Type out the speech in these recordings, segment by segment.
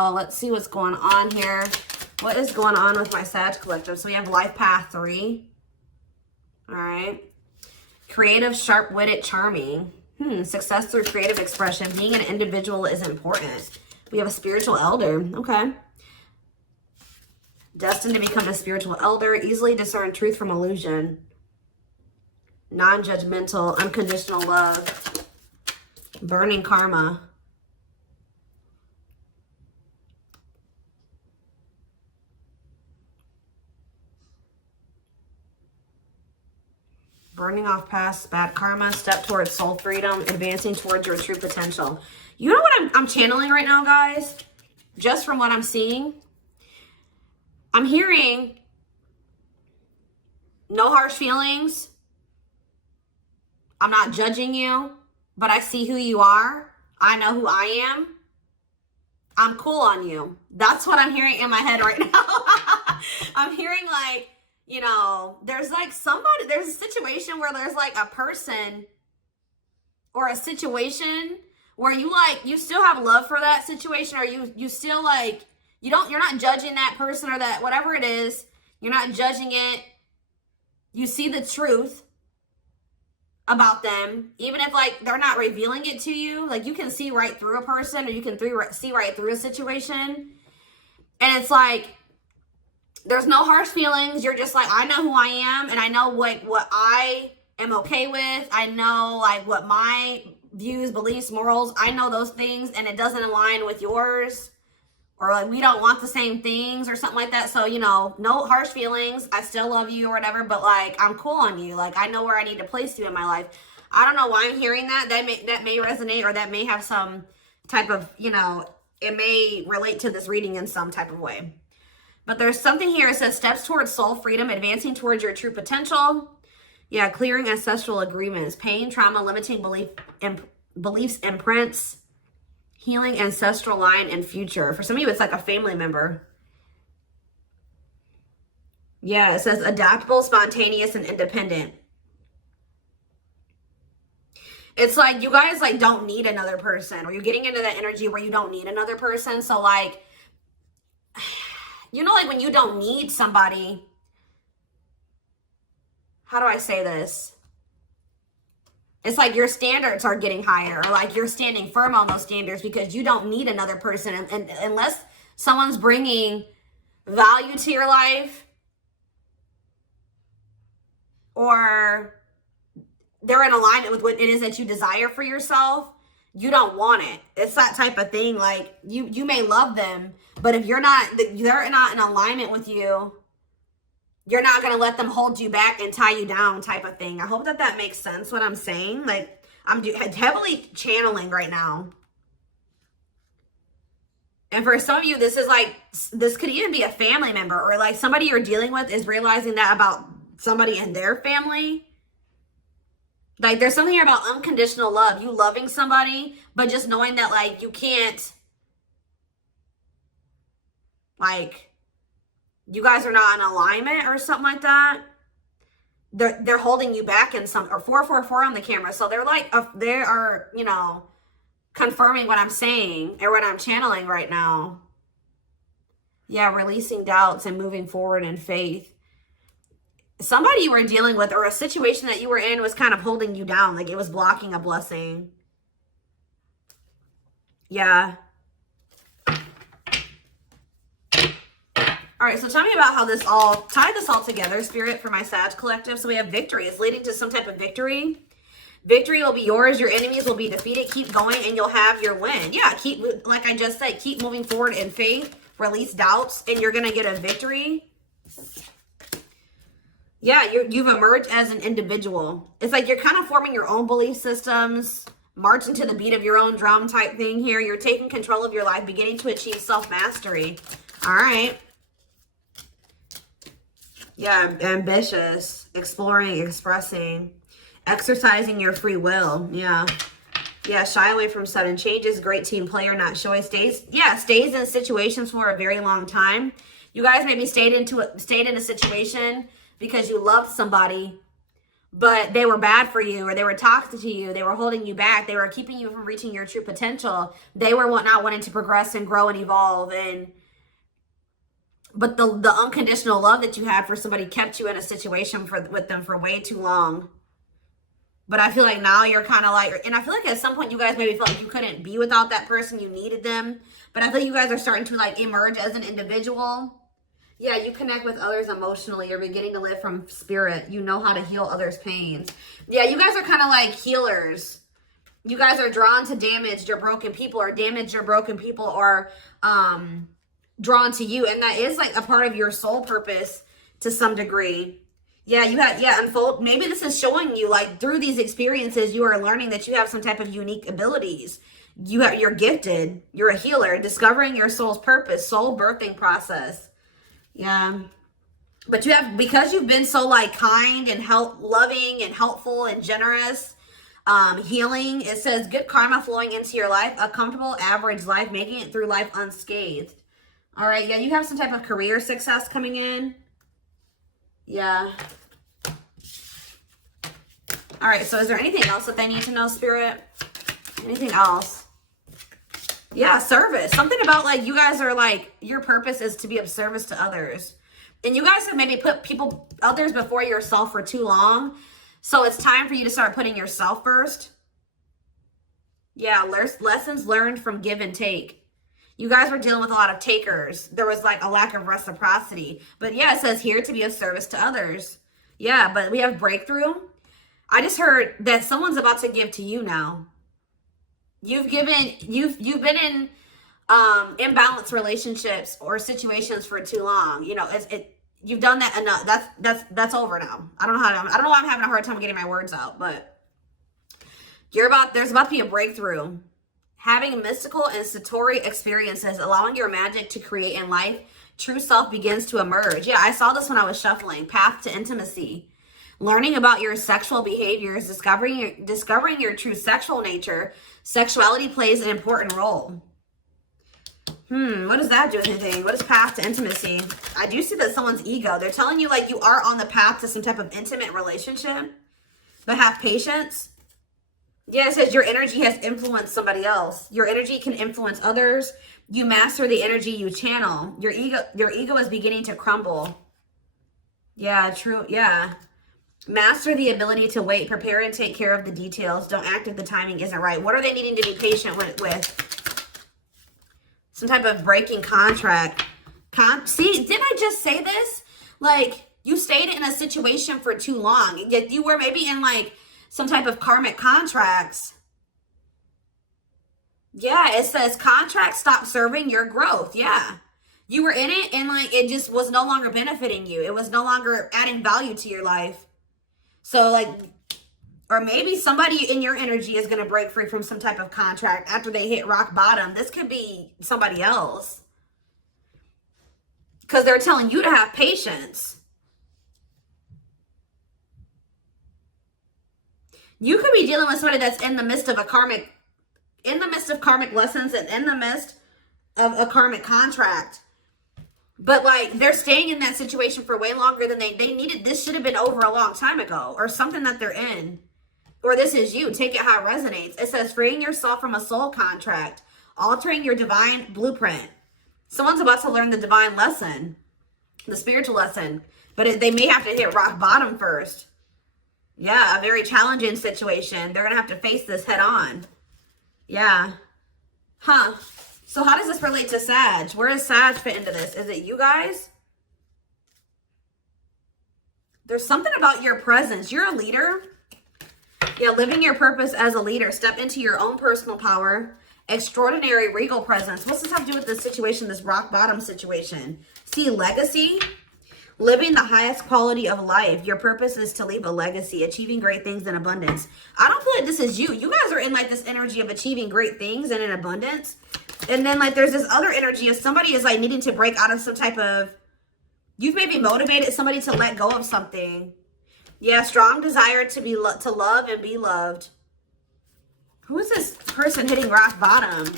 Oh, let's see what's going on here. What is going on with my Sag collective? So we have life path 3. All right. Creative, sharp-witted, charming. Success through creative expression. Being an individual is important. We have a spiritual elder. Okay. Destined to become a spiritual elder. Easily discern truth from illusion. Non-judgmental, unconditional love. Burning karma. Burning off past bad karma, step towards soul freedom, advancing towards your true potential. You know what I'm channeling right now, guys? Just from what I'm seeing, I'm hearing no harsh feelings. I'm not judging you, but I see who you are. I know who I am. I'm cool on you. That's what I'm hearing in my head right now. I'm hearing like, you know, there's like somebody, there's a situation where there's like a person or a situation where you like, you still have love for that situation, or you still like, you're not judging that person or that, whatever it is, you're not judging it. You see the truth about them, even if like they're not revealing it to you. Like you can see right through a person, or you can see right through a situation. And it's like, there's no harsh feelings. You're just like, I know who I am, and I know what I am okay with. I know like what my views, beliefs, morals, I know those things, and it doesn't align with yours, or like we don't want the same things or something like that. So, you know, no harsh feelings. I still love you or whatever, but like I'm cool on you. Like I know where I need to place you in my life. I don't know why I'm hearing that. That may resonate, or that may have some type of, you know, it may relate to this reading in some type of way. But there's something here. It says steps towards soul freedom, advancing towards your true potential. Yeah, clearing ancestral agreements, pain, trauma, limiting beliefs, imprints, healing ancestral line and future. For some of you, it's like a family member. Yeah, it says adaptable, spontaneous, and independent. It's like you guys like don't need another person, or you're getting into that energy where you don't need another person. So like, you know, like when you don't need somebody, how do I say this? It's like your standards are getting higher, or like you're standing firm on those standards because you don't need another person. And unless someone's bringing value to your life, or they're in alignment with what it is that you desire for yourself, you don't want it. It's that type of thing. Like you may love them, but if they're not in alignment with you, you're not going to let them hold you back and tie you down type of thing. I hope that makes sense what I'm saying. Like I'm heavily channeling right now. And for some of you, this is like, this could even be a family member, or like somebody you're dealing with is realizing that about somebody in their family. Like there's something here about unconditional love. You loving somebody, but just knowing that like you can't, like you guys are not in alignment or something like that. They're holding you back in some, or 444 on the camera. So they're like, they are, you know, confirming what I'm saying or what I'm channeling right now. Yeah, releasing doubts and moving forward in faith. Somebody you were dealing with, or a situation that you were in, was kind of holding you down. Like it was blocking a blessing. Yeah. All right, so tell me about how tie this all together, Spirit, for my Sag collective. So we have victory. It's leading to some type of victory. Victory will be yours. Your enemies will be defeated. Keep going and you'll have your win. Yeah, like I just said, keep moving forward in faith. Release doubts and you're going to get a victory. Yeah, you've emerged as an individual. It's like you're kind of forming your own belief systems, marching to the beat of your own drum type thing here. You're taking control of your life, beginning to achieve self-mastery. All right. Yeah, ambitious, exploring, expressing, exercising your free will. Yeah. Yeah, shy away from sudden changes. Great team player, not shy. Stays in situations for a very long time. You guys maybe stayed in a situation because you loved somebody, but they were bad for you, or they were toxic to you. They were holding you back. They were keeping you from reaching your true potential. They were not wanting to progress and grow and evolve. But the unconditional love that you had for somebody kept you in a situation with them for way too long. But I feel like now you're kind of like, and I feel like at some point you guys maybe felt like you couldn't be without that person. You needed them. But I feel like you guys are starting to like emerge as an individual. Yeah, you connect with others emotionally. You're beginning to live from spirit. You know how to heal others' pains. Yeah, you guys are kind of like healers. You guys are drawn to damaged or broken people, or damaged or broken people are drawn to you. And that is like a part of your soul purpose to some degree. Yeah, you have, unfold. Maybe this is showing you like through these experiences, you are learning that you have some type of unique abilities. You're gifted. You're a healer, discovering your soul's purpose, soul birthing process. Yeah. But you have, because you've been so like kind and loving and helpful and generous, healing, it says good karma flowing into your life, a comfortable average life, making it through life unscathed. All right. Yeah. You have some type of career success coming in. Yeah. All right. So is there anything else that they need to know, Spirit? Anything else? Yeah, service. Something about like you guys are like, your purpose is to be of service to others. And you guys have maybe put others before yourself for too long. So it's time for you to start putting yourself first. Yeah, lessons learned from give and take. You guys were dealing with a lot of takers. There was like a lack of reciprocity. But yeah, it says here to be of service to others. Yeah, but we have breakthrough. I just heard that someone's about to give to you now. You've been in imbalanced relationships or situations for too long. You know, you've done that enough. That's over now. I don't know why I'm having a hard time getting my words out, but there's about to be a breakthrough. Having mystical and satori experiences, allowing your magic to create in life, true self begins to emerge. Yeah, I saw this when I was shuffling. Path to intimacy. Learning about your sexual behaviors, discovering your true sexual nature. Sexuality plays an important role. What does that do with anything? What is path to intimacy? I do see that someone's ego. They're telling you like you are on the path to some type of intimate relationship, but have patience. Yeah, it says your energy has influenced somebody else. Your energy can influence others. You master the energy you channel. Your ego is beginning to crumble. Yeah, true. Yeah. Master the ability to wait, prepare and take care of the details. Don't act if the timing isn't right. What are they needing to be patient with? Some type of breaking contract. See, didn't I just say this? Like, you stayed in a situation for too long. You were maybe in like some type of karmic contracts. Yeah, it says contracts stop serving your growth. Yeah. You were in it and like it just was no longer benefiting you. It was no longer adding value to your life. So like, or maybe somebody in your energy is going to break free from some type of contract after they hit rock bottom. This could be somebody else. Because they're telling you to have patience. You could be dealing with somebody that's in the midst of karmic lessons and in the midst of a karmic contract. But like they're staying in that situation for way longer than they needed. This should have been over a long time ago, or something that they're in. Or this is you. Take it how it resonates. It says freeing yourself from a soul contract, altering your divine blueprint. Someone's about to learn the divine lesson, the spiritual lesson, but they may have to hit rock bottom first. Yeah, a very challenging situation. They're going to have to face this head on. Yeah. Huh. So how does this relate to Sag? Where does Sag fit into this? Is it you guys? There's something about your presence. You're a leader. Yeah, living your purpose as a leader. Step into your own personal power. Extraordinary regal presence. What's this have to do with this situation, this rock bottom situation? See, legacy. Living the highest quality of life. Your purpose is to leave a legacy, achieving great things in abundance. I don't feel like this is you. You guys are in like this energy of achieving great things and in abundance. And then like there's this other energy of somebody is like needing to break out of some type of, you've maybe motivated somebody to let go of something. Yeah, strong desire to love and be loved. Who is this person hitting rock bottom?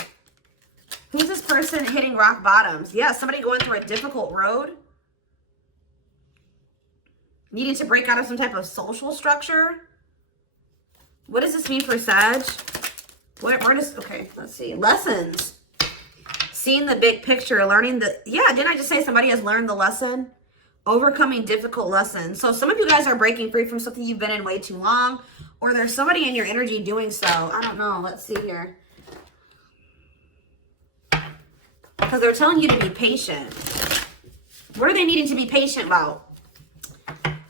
Who's this person hitting rock bottoms? Yeah, somebody going through a difficult road. Needing to break out of some type of social structure. What does this mean for Sag? Where does, okay, let's see. Lessons. Seeing the big picture, learning the, yeah, didn't I just say somebody has learned the lesson? Overcoming difficult lessons. So some of you guys are breaking free from something you've been in way too long, or there's somebody in your energy doing so. I don't know. Let's see here. Because they're telling you to be patient. What are they needing to be patient about?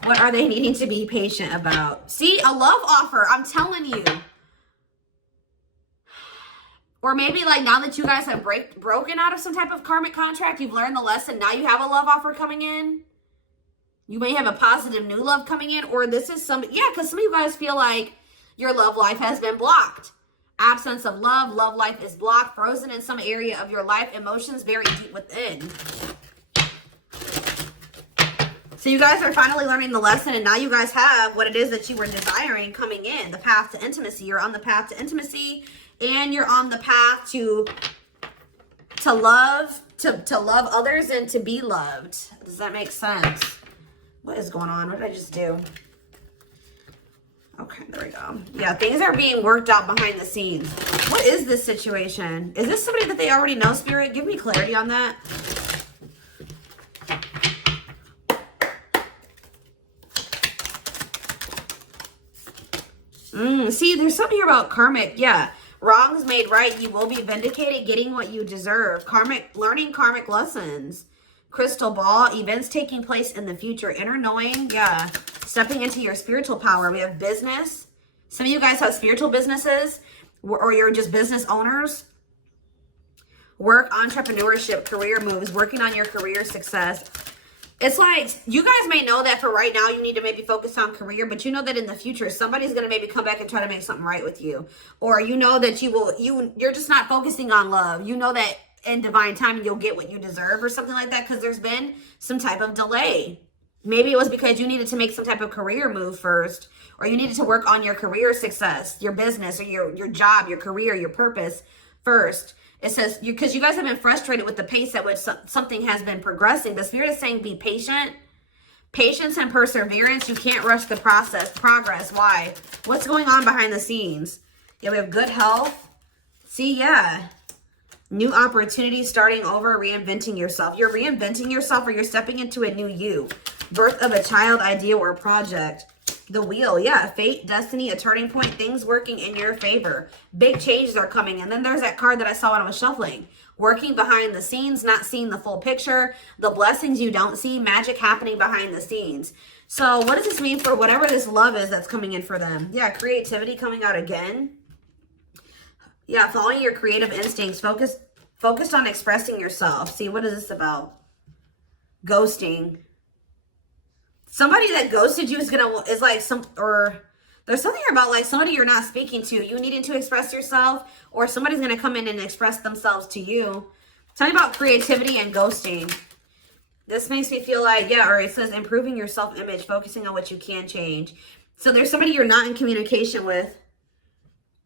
What are they needing to be patient about? See, a love offer. I'm telling you. Or maybe like now that you guys have broken out of some type of karmic contract, you've learned the lesson. Now you have a love offer coming in. You may have a positive new love coming in. Or this is some, yeah, because some of you guys feel like your love life has been blocked. Absence of love. Love life is blocked. Frozen in some area of your life. Emotions very deep within. So you guys are finally learning the lesson, and now you guys have what it is that you were desiring coming in. The path to intimacy. You're on the path to intimacy, and you're on the path to love, to love others and to be loved. Does that make sense? What is going on? What did I just do? Okay, there we go. Yeah, things are being worked out behind the scenes. What is this situation? Is this somebody that they already know, Spirit? Give me clarity on that. See, there's something here about karmic. Yeah. Wrongs made right. You will be vindicated, getting what you deserve. Karmic, learning karmic lessons. Crystal ball. Events taking place in the future. Inner knowing. Yeah. Stepping into your spiritual power. We have business. Some of you guys have spiritual businesses, or you're just business owners. Work, entrepreneurship, career moves. Working on your career success. It's like, you guys may know that for right now, you need to maybe focus on career, but you know that in the future, somebody's going to maybe come back and try to make something right with you. Or you know that you're just not focusing on love. You know that in divine timing, you'll get what you deserve or something like that, because there's been some type of delay. Maybe it was because you needed to make some type of career move first, or you needed to work on your career success, your business, or your job, your career, your purpose first. It says, because you guys have been frustrated with the pace at which something has been progressing. The Spirit is saying be patient. Patience and perseverance. You can't rush the progress. Why? What's going on behind the scenes? Yeah, we have good health. See, yeah. New opportunities, starting over, reinventing yourself. You're reinventing yourself, or you're stepping into a new you. Birth of a child, idea, or project. The wheel, yeah, fate, destiny, a turning point, things working in your favor. Big changes are coming. And then there's that card that I saw when I was shuffling. Working behind the scenes, not seeing the full picture. The blessings you don't see, magic happening behind the scenes. So what does this mean for whatever this love is that's coming in for them? Yeah, creativity coming out again. Yeah, following your creative instincts. Focused on expressing yourself. See, what is this about? Ghosting. Somebody that ghosted you is like there's something about like somebody you're not speaking to. You needing to express yourself, or somebody's going to come in and express themselves to you. Tell me about creativity and ghosting. This makes me feel like, yeah, or it says improving your self-image, focusing on what you can change. So there's somebody you're not in communication with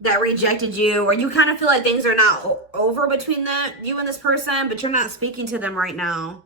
that rejected you, or you kind of feel like things are not over between you and this person, but you're not speaking to them right now.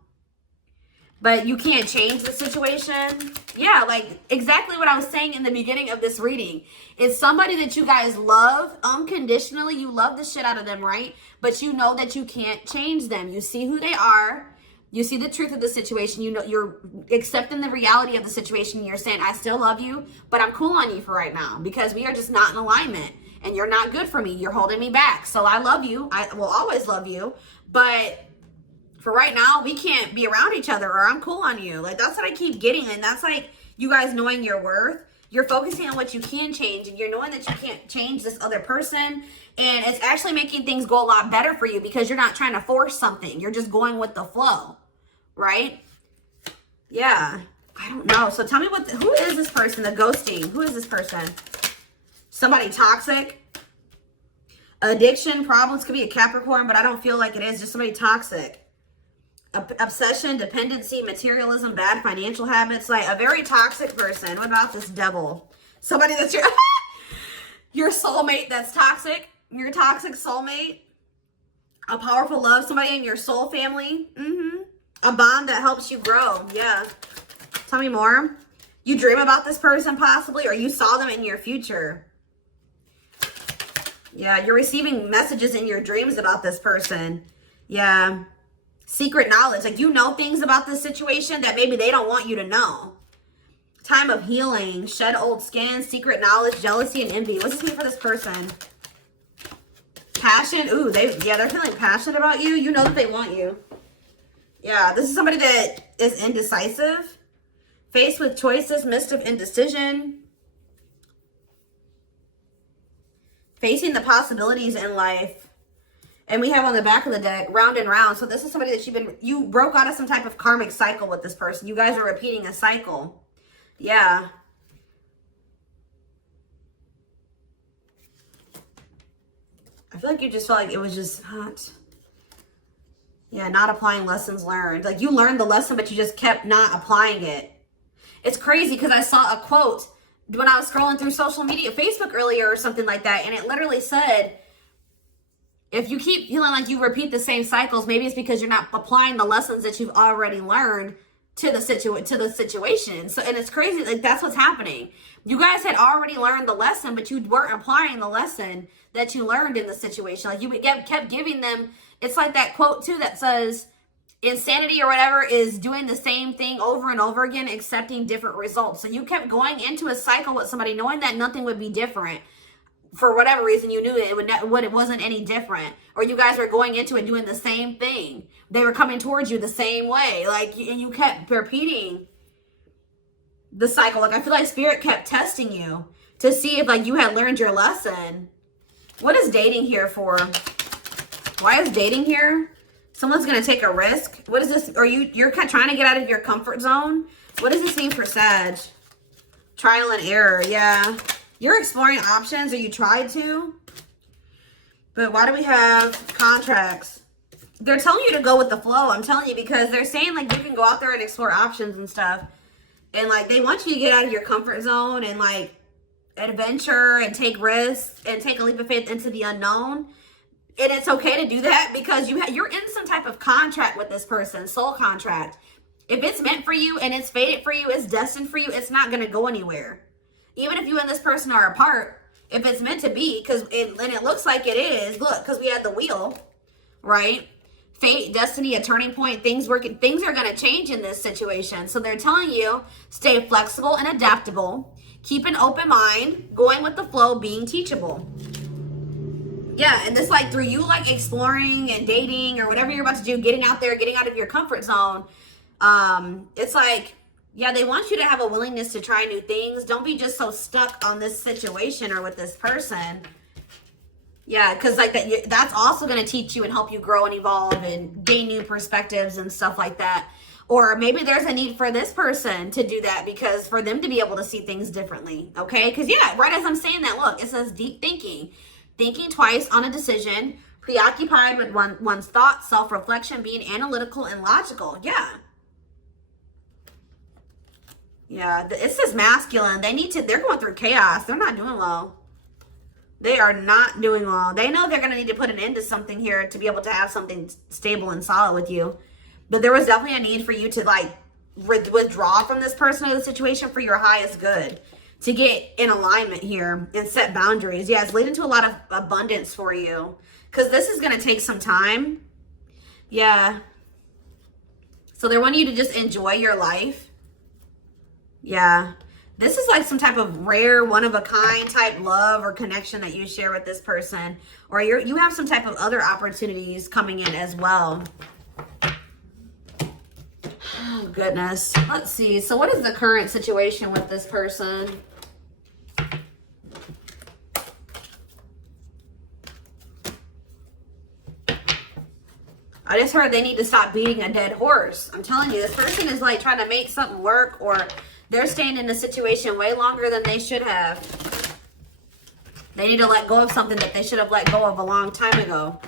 But you can't change the situation. Yeah, like exactly what I was saying in the beginning of this reading. It's somebody that you guys love unconditionally. You love the shit out of them, right? But you know that you can't change them. You see who they are. You see the truth of the situation. You know, you're accepting the reality of the situation. You're saying, I still love you, but I'm cool on you for right now because we are just not in alignment. And you're not good for me. You're holding me back. So I love you. I will always love you. But for right now, we can't be around each other, or I'm cool on you. Like, that's what I keep getting. And that's like you guys knowing your worth. You're focusing on what you can change, and you're knowing that you can't change this other person. And it's actually making things go a lot better for you because you're not trying to force something. You're just going with the flow, right? Yeah. I don't know. So tell me who is this person? The ghosting. Who is this person? Somebody toxic. Addiction, problems. Could be a Capricorn, but I don't feel like it is. Just somebody toxic. Obsession, dependency, materialism, bad financial habits. Like a very toxic person. What about this devil? Somebody that's your soulmate that's toxic. Your toxic soulmate. A powerful love. Somebody in your soul family. A bond that helps you grow. Yeah. Tell me more. You dream about this person possibly, or you saw them in your future. Yeah, you're receiving messages in your dreams about this person. Yeah. Secret knowledge. Like, you know things about this situation that maybe they don't want you to know. Time of healing. Shed old skin. Secret knowledge. Jealousy and envy. What's this mean for this person? Passion. Ooh, they're feeling passionate about you. You know that they want you. Yeah, this is somebody that is indecisive. Faced with choices. Midst of indecision. Facing the possibilities in life. And we have on the back of the deck, round and round. So this is somebody that you broke out of some type of karmic cycle with this person. You guys are repeating a cycle. Yeah. I feel like you just felt like it was just hot. Yeah, not applying lessons learned. Like, you learned the lesson, but you just kept not applying it. It's crazy because I saw a quote when I was scrolling through social media, Facebook earlier or something like that. And it literally said, if you keep feeling like you repeat the same cycles, maybe it's because you're not applying the lessons that you've already learned to the situation. So, and it's crazy, like, that's what's happening. You guys had already learned the lesson, but you weren't applying the lesson that you learned in the situation. Like, you kept giving them, it's like that quote too that says, insanity or whatever is doing the same thing over and over again, accepting different results. So you kept going into a cycle with somebody knowing that nothing would be different. For whatever reason, you knew it wasn't any different, or you guys were going into it doing the same thing. They were coming towards you the same way, like, and you kept repeating the cycle. Like, I feel like Spirit kept testing you to see if, like, you had learned your lesson. What is dating here for? Why is dating here? Someone's gonna take a risk. What is this? Or you're trying to get out of your comfort zone? What does this mean for Sag? Trial and error. Yeah. You're exploring options, or you tried to. But why do we have contracts? They're telling you to go with the flow. I'm telling you, because they're saying, like, you can go out there and explore options and stuff. And, like, they want you to get out of your comfort zone and, like, adventure and take risks and take a leap of faith into the unknown. And it's okay to do that because you're in some type of contract with this person, soul contract. If it's meant for you and it's fated for you, it's destined for you, it's not going to go anywhere. Even if you and this person are apart, if it's meant to be, and it looks like it is, look, because we had the wheel, right? Fate, destiny, a turning point, things are going to change in this situation. So they're telling you, stay flexible and adaptable, keep an open mind, going with the flow, being teachable. Yeah, and this, like, through you, like, exploring and dating or whatever you're about to do, getting out there, getting out of your comfort zone, it's like, yeah, they want you to have a willingness to try new things. Don't be just so stuck on this situation or with this person. Yeah, because, like, that's also going to teach you and help you grow and evolve and gain new perspectives and stuff like that. Or maybe there's a need for this person to do that, because for them to be able to see things differently, okay? Because, yeah, right as I'm saying that, look, it says deep thinking. Thinking twice on a decision, preoccupied with one's thoughts, self-reflection, being analytical and logical. Yeah. Yeah, it says masculine. They're going through chaos. They're not doing well. They are not doing well. They know they're going to need to put an end to something here to be able to have something stable and solid with you. But there was definitely a need for you to, like, withdraw from this person or the situation for your highest good. To get in alignment here and set boundaries. Yeah, it's leading to a lot of abundance for you. Because this is going to take some time. Yeah. So they want you to just enjoy your life. Yeah. This is like some type of rare, one-of-a-kind type love or connection that you share with this person. Or you have some type of other opportunities coming in as well. Oh, goodness. Let's see. So what is the current situation with this person? I just heard they need to stop beating a dead horse. I'm telling you, this person is, like, trying to make something work, or they're staying in a situation way longer than they should have. They need to let go of something that they should have let go of a long time ago.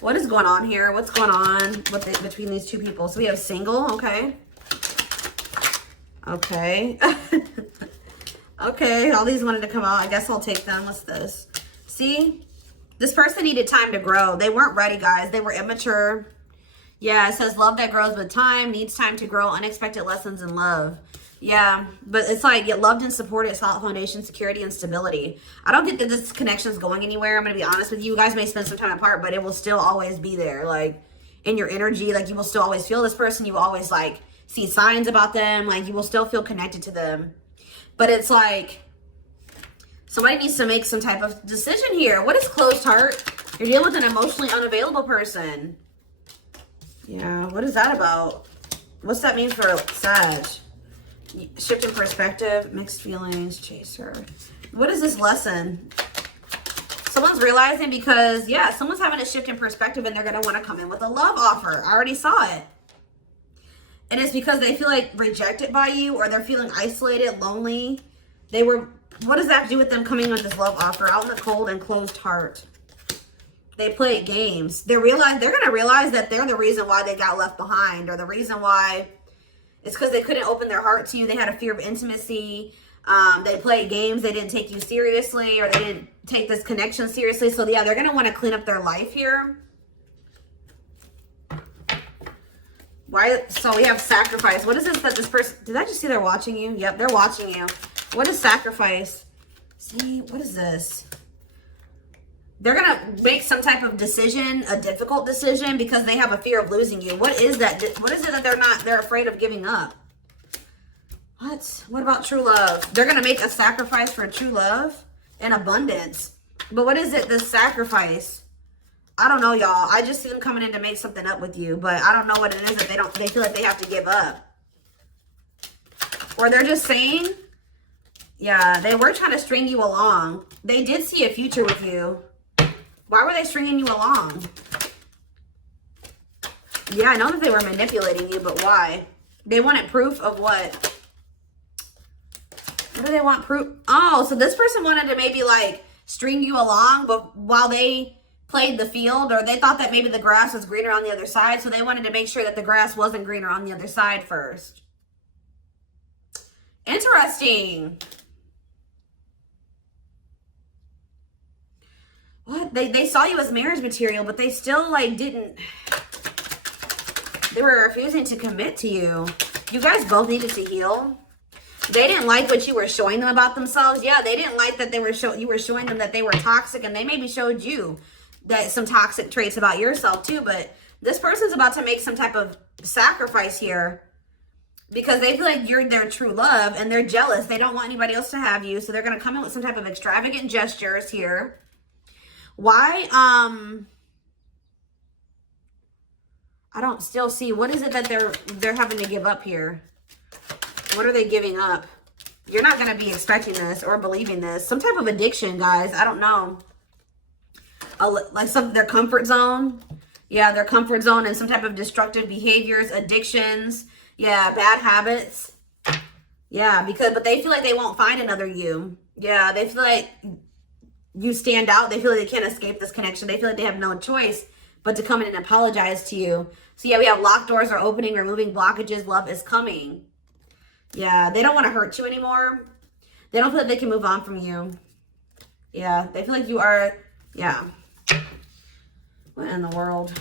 What is going on here? What's going on between these two people? So we have single, okay. Okay. Okay, all these wanted to come out. I guess I'll take them. What's this? See? This person needed time to grow. They weren't ready, guys. They were immature. Yeah, it says love that grows with time, needs time to grow, unexpected lessons in love. Yeah, but it's like get loved and supported, solid foundation, security, and stability. I don't think that this connection is going anywhere. I'm going to be honest with you. You guys may spend some time apart, but it will still always be there. Like in your energy, like you will still always feel this person. You will always like see signs about them. Like you will still feel connected to them. But it's like somebody needs to make some type of decision here. What is closed heart? You're dealing with an emotionally unavailable person. Yeah, what is that about? What's that mean for Sag? Shift in perspective, mixed feelings, chaser. What is this lesson? Someone's realizing because, yeah, someone's having a shift in perspective and they're going to want to come in with a love offer. I already saw it. And it's because they feel like rejected by you or they're feeling isolated, lonely. What does that have to do with them coming with this love offer? Out in the cold and closed heart. They played games. They're going to realize that they're the reason why they got left behind, or the reason why it's because they couldn't open their heart to you. They had a fear of intimacy. They played games. They didn't take you seriously, or they didn't take this connection seriously. So yeah, they're going to want to clean up their life here. Why? So we have sacrifice. What is this that this person, did I just see they're watching you? Yep, they're watching you. What is sacrifice? See, what is this? They're going to make some type of decision, a difficult decision, because they have a fear of losing you. What is that? What is it that they're afraid of giving up? What about true love? They're going to make a sacrifice for true love and abundance. But what is it, this sacrifice? I don't know, y'all. I just see them coming in to make something up with you, but I don't know what it is that they feel like they have to give up. Or they're just saying, yeah, they were trying to string you along. They did see a future with you. Why were they stringing you along? Yeah, I know that they were manipulating you, but why? They wanted proof of what? What do they want proof? Oh, so this person wanted to maybe like string you along, but while they played the field, or they thought that maybe the grass was greener on the other side, so they wanted to make sure that the grass wasn't greener on the other side first. Interesting. What? They saw you as marriage material, but they still like didn't. They were refusing to commit to you. You guys both needed to heal. They didn't like what you were showing them about themselves. Yeah, they didn't like that you were showing them that they were toxic, and they maybe showed you that some toxic traits about yourself too. But this person's about to make some type of sacrifice here because they feel like you're their true love, and they're jealous. They don't want anybody else to have you, so they're going to come in with some type of extravagant gestures here. Why? I don't still see. What is it that they're having to give up here? What are they giving up? You're not going to be expecting this or believing this. Some type of addiction, guys. I don't know. Like their comfort zone. Yeah, their comfort zone and some type of destructive behaviors, addictions. Yeah, bad habits. Yeah, but they feel like they won't find another you. Yeah, they feel like you stand out. They feel like they can't escape this connection. They feel like they have no choice but to come in and apologize to you. So yeah, we have locked doors are opening, removing blockages. Love is coming. Yeah, they don't want to hurt you anymore. They don't feel like they can move on from you. Yeah, they feel like you are, yeah. What in the world?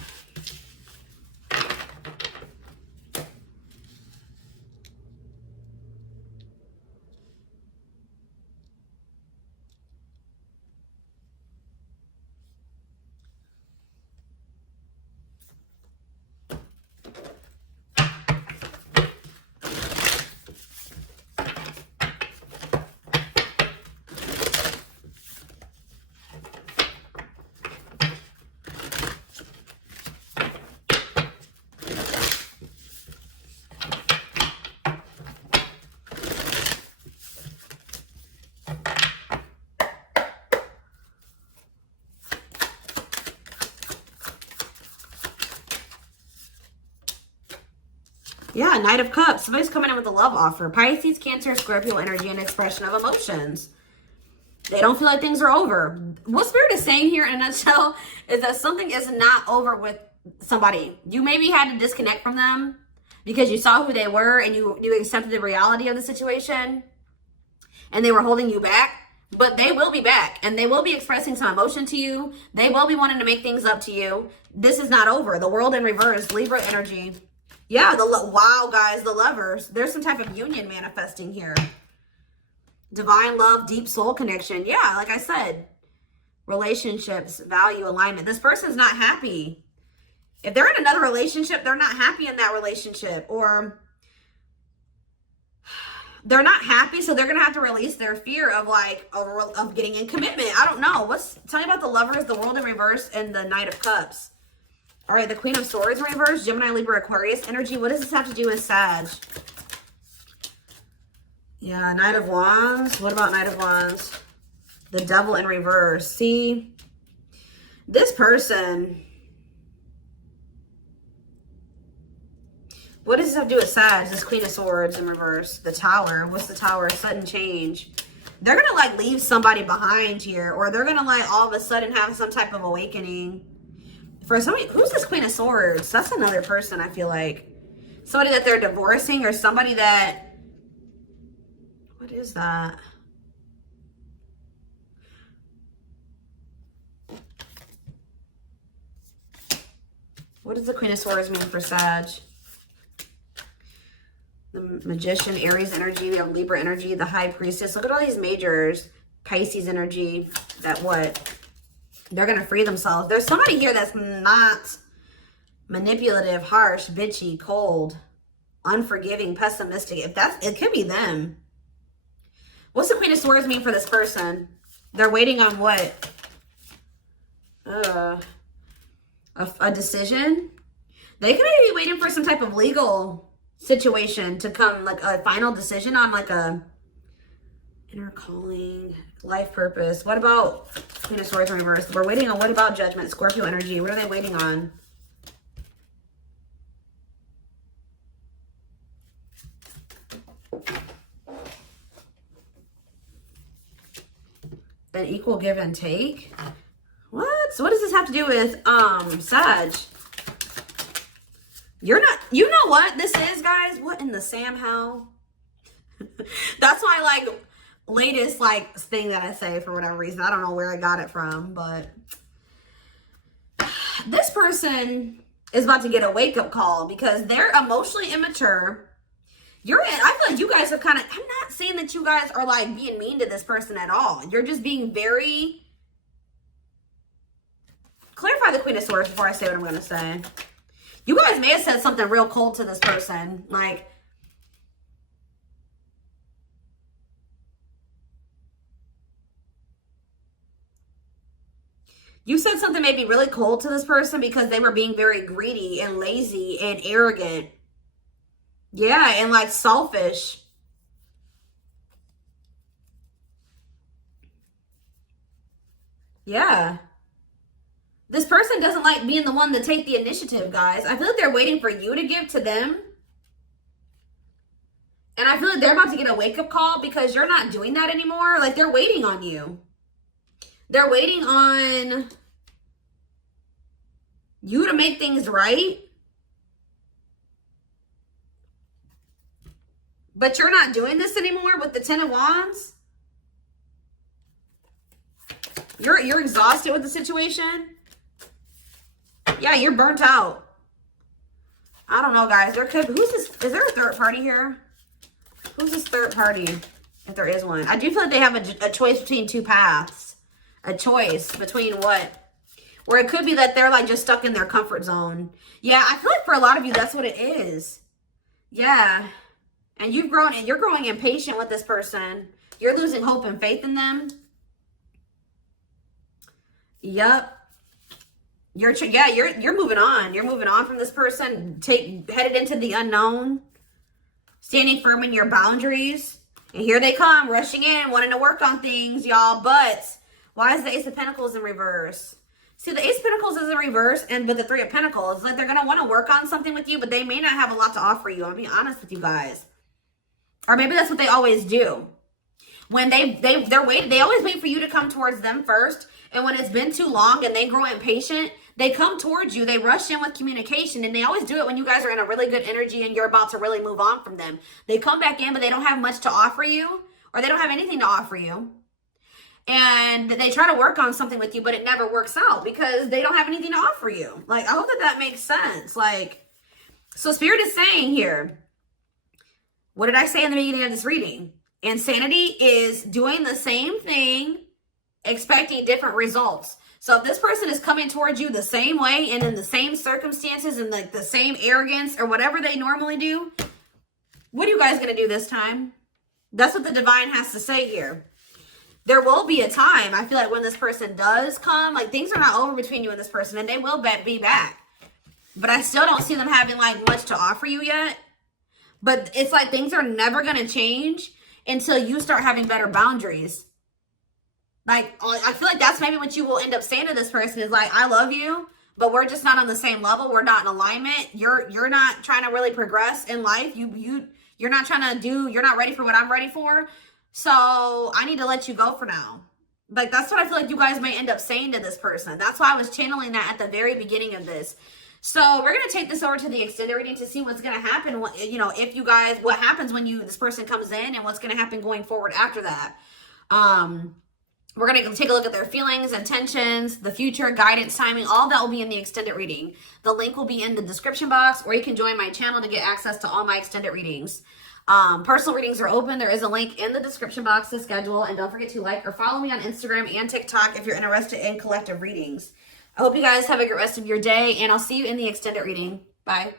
Yeah, Knight of Cups. Somebody's coming in with a love offer. Pisces, Cancer, Scorpio energy and expression of emotions. They don't feel like things are over. What Spirit is saying here in a nutshell is that something is not over with somebody. You maybe had to disconnect from them because you saw who they were and you accepted the reality of the situation and they were holding you back But they will be back, and they will be expressing some emotion to you. They will be wanting to make things up to you. This is not over. The world in reverse, Libra energy. Yeah, wow, guys, the lovers. There's some type of union manifesting here. Divine love, deep soul connection. Yeah, like I said, relationships, value, alignment. This person's not happy. If they're in another relationship, they're not happy in that relationship, or they're not happy, so they're gonna have to release their fear of like of getting in commitment. I don't know. Tell me about the lovers, the world in reverse, and the Knight of Cups. All right, the Queen of Swords in reverse, Gemini, Libra, Aquarius energy. What does this have to do with Sag? Yeah, Knight of Wands. What about Knight of Wands? The Devil in reverse. See, this person. What does this have to do with Sag? This Queen of Swords in reverse. The Tower. What's the Tower? Sudden change. They're going to like leave somebody behind here. Or they're going to like all of a sudden have some type of awakening. For somebody, who's this Queen of Swords? That's another person, I feel like. Somebody that they're divorcing, or somebody that... What is that? What does the Queen of Swords mean for Sag? The Magician, Aries energy. We have Libra energy, the High Priestess. Look at all these majors. Pisces energy. That what? They're going to free themselves. There's somebody here that's not manipulative, harsh, bitchy, cold, unforgiving, pessimistic. It could be them. What's the Queen of Swords mean for this person? They're waiting on what? A decision? They could maybe be waiting for some type of legal situation to come, like a final decision on like a inner calling, life purpose. What about Queen of Swords in reverse? We're waiting on what about Judgment, Scorpio energy? What are they waiting on? An equal give and take? What? So what does this have to do with Sag? You're not, you know what this is, guys? What in the Sam hell? That's my like latest like thing that I say for whatever reason. I don't know where I got it from, but this person is about to get a wake-up call because they're emotionally immature. I feel like you guys are kind of, I'm not saying that you guys are like being mean to this person at all. You're just being very, clarify the Queen of Swords before I say what I'm going to say. You guys may have said something real cold to this person. Like, you said something maybe really cold to this person because they were being very greedy and lazy and arrogant. Yeah, and like selfish. Yeah. This person doesn't like being the one to take the initiative, guys. I feel like they're waiting for you to give to them. And I feel like they're about to get a wake-up call because you're not doing that anymore. Like, they're waiting on you. They're waiting on you to make things right. But you're not doing this anymore with the Ten of Wands. You're exhausted with the situation. Yeah, you're burnt out. I don't know, guys. Who's this? Is there a third party here? Who's this third party? If there is one. I do feel like they have a choice between two paths. A choice between what? Or it could be that they're like just stuck in their comfort zone. Yeah, I feel like for a lot of you, that's what it is. Yeah. And you've grown, and you're growing impatient with this person. You're losing hope and faith in them. Yep. You're moving on. You're moving on from this person. Headed into the unknown. Standing firm in your boundaries. And here they come, rushing in, wanting to work on things, y'all. But why is the Ace of Pentacles in reverse? See, the Ace of Pentacles is in reverse, but the Three of Pentacles, like they're gonna want to work on something with you, but they may not have a lot to offer you. I'll be honest with you guys. Or maybe that's what they always do. When they're waiting, they always wait for you to come towards them first. And when it's been too long and they grow impatient, they come towards you. They rush in with communication. And they always do it when you guys are in a really good energy and you're about to really move on from them. They come back in, but they don't have much to offer you. Or they don't have anything to offer you. and they try to work on something with you, but it never works out because they don't have anything to offer you. Like, I hope that that makes sense. Like, so Spirit is saying here, what did I say in the beginning of this reading? Insanity is doing the same thing, expecting different results. So if this person is coming towards you the same way and in the same circumstances and like the same arrogance or whatever they normally do, what are you guys going to do this time? That's what the divine has to say here. There will be a time, I feel like, when this person does come, like things are not over between you and this person, and they will be back. But I still don't see them having like much to offer you yet. But it's like things are never going to change until you start having better boundaries. Like, I feel like that's maybe what you will end up saying to this person is like, I love you, but we're just not on the same level. We're not in alignment. You're not trying to really progress in life. You're not trying to do, you're not ready for what I'm ready for. So I need to let you go for now. Like, that's what I feel like you guys may end up saying to this person. That's why I was channeling that at the very beginning of this. So we're going to take this over to the extended reading to see what's going to happen. You know, if you guys, what happens when this person comes in and what's going to happen going forward after that. We're going to take a look at their feelings, intentions, the future, guidance, timing. All that will be in the extended reading. The link will be in the description box, or you can join my channel to get access to all my extended readings. Personal readings are open. There is a link in the description box to schedule. And don't forget to like or follow me on Instagram and TikTok if you're interested in collective readings. I hope you guys have a great rest of your day, and I'll see you in the extended reading. Bye.